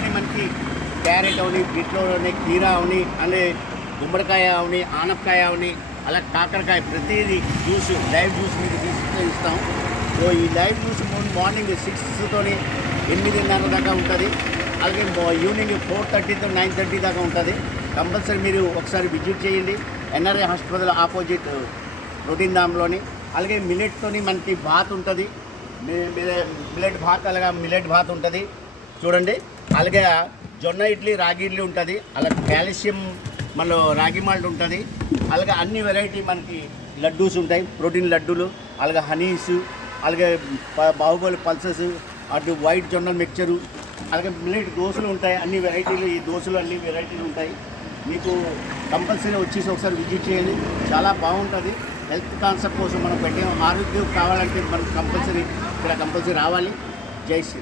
ఇందులోని మనకి క్యారెట్ అవని, బీట్రూట్ కీరా అవని, అనే గుమ్మడికాయ అవని, ఆనపకాయ అవని, అలా కాకరకాయ ప్రతిదీ జ్యూస్ లైవ్ జ్యూస్ మీకు ఇస్తాం. సో ఈ లైవ్ జ్యూస్ మార్నింగ్ 6 8:30 దాకా ఉంటుంది. అలాగే ఈవినింగ్ 4:30 to 9:30 దాకా ఉంటుంది. కంపల్సరీ మీరు ఒకసారి విజిట్ చేయండి. ఎన్ఆర్ఐ హాస్పిటల్ ఆపోజిట్ ప్రోటీన్ డామ్లోని. అలాగే మిలెట్తోని మనకి భాత్ ఉంటుంది, మిలెట్ భాత్, అలాగే మిలెట్ భాత్ ఉంటుంది చూడండి. అలాగే జొన్న ఇడ్లీ, రాగి ఇడ్లీ ఉంటుంది. అలాగే కాల్షియం మనలో రాగి మాల్ట్ ఉంటుంది. అలాగే అన్ని వెరైటీ మనకి లడ్డూస్ ఉంటాయి, ప్రోటీన్ లడ్డూలు, అలాగే హనీస్, అలాగే బాహుబలి పల్సెస్, అటు వైట్ జొన్న మిక్చరు, అలాగే మిల్లెట్ దోశలు ఉంటాయి. అన్ని వెరైటీలు, ఈ దోశలు అన్ని వెరైటీలు ఉంటాయి. మీకు కంపల్సరీ వచ్చేసి ఒకసారి విజిట్ చేయండి, చాలా బాగుంటుంది. హెల్త్ కాన్సెప్ట్ కోసం మనం పెట్టాం. ఆరోగ్యం కావాలంటే మనం కంపల్సరీ ఇక్కడ రావాలి. జై శ్రీ.